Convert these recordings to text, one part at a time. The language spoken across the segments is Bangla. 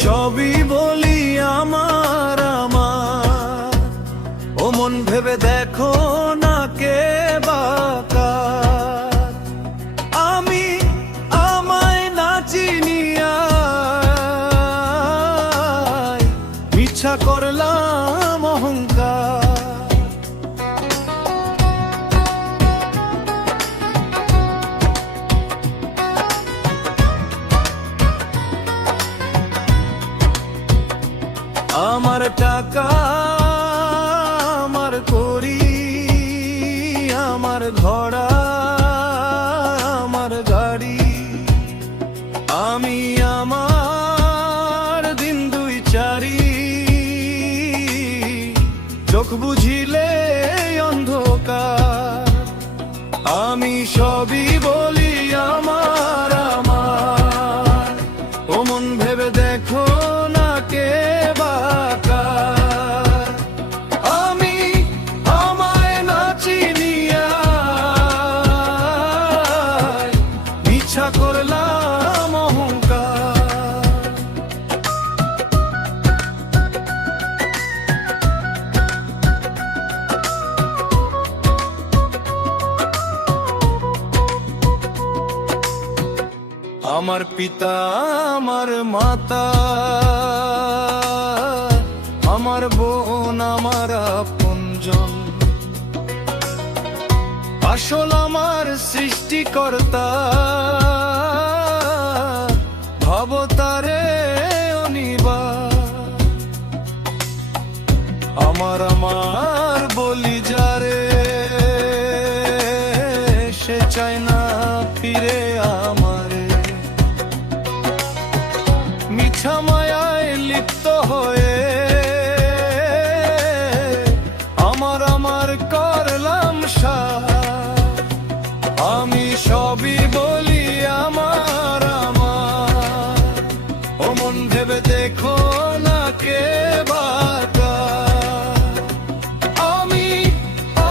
সবই বলি আমার আমার, ও মন ভেবে দেখো না কে বাকার। আমি আমায় না চিনিয়া মিছা করলাম অহংকার। আমার টাকা, আমার করি, আমার ঘোড়া, আমার গাড়ি, আমি আমার দিন দুই চারি, চোখ বুঝিলে অন্ধকার। আমি সবই বলি আমার আমার, ও মন ভেবে দেখো না কে বাকার। আমি আমায় না চিনিয়া মিছা করলাম অহংকার। আমার পিতা, আমার মাতা, আমার বোন, আমার আপনজন, আসল আমার সৃষ্টিকর্তা, ভবতারে অনিবার। আমার আমার বলি যারে, সে চায় না ফিরে আমারে। মিছা মায়ায় লিপ্ত হয়ে আমার আমার করলাম সার। আমি সবই বলি আমার আমার, ও মন ভেবে দেখো না কে বাকার। আমি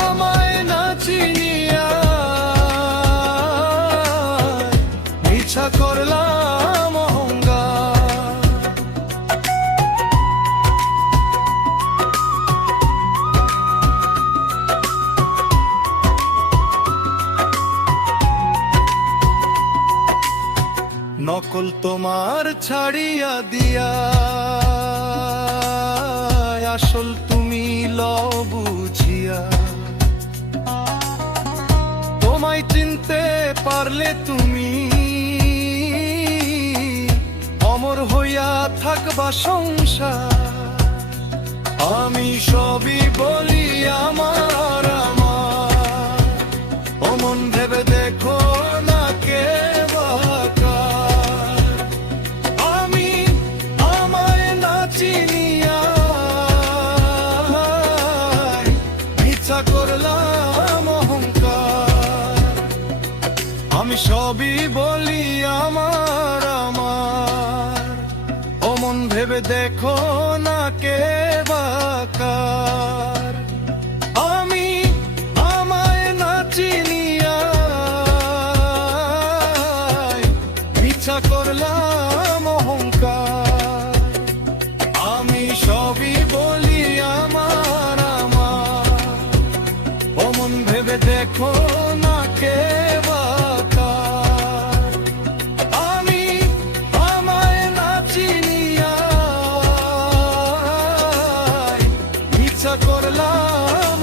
আমায় না চিনিয়া মিছা করলাম অহংকার। নকল তোমার ছাড়িয়া দিয়া, আসল তুমি লও বুঝিয়া। তোমায় চিনতে পারলে তুমি অমর হইয়া থাকবা সংসার। আমি সবই বলি আমার আমার, ও মন ভেবে দেখো না কে বাকার। আমি আমায় না চিনিয়া মিছা করলাম অহংকার। আমি সবই বলি আমার আমার, ও মন ভেবে দেখো না কে বাকার। আমি আমায় না চিনিয়া মিছা করলাম অহংকার। আমি সবই বলি আমার আমার, ও মন ভেবে দেখো না কে বাকার। আমি আমায় না চিনিয়া মিছা করলাম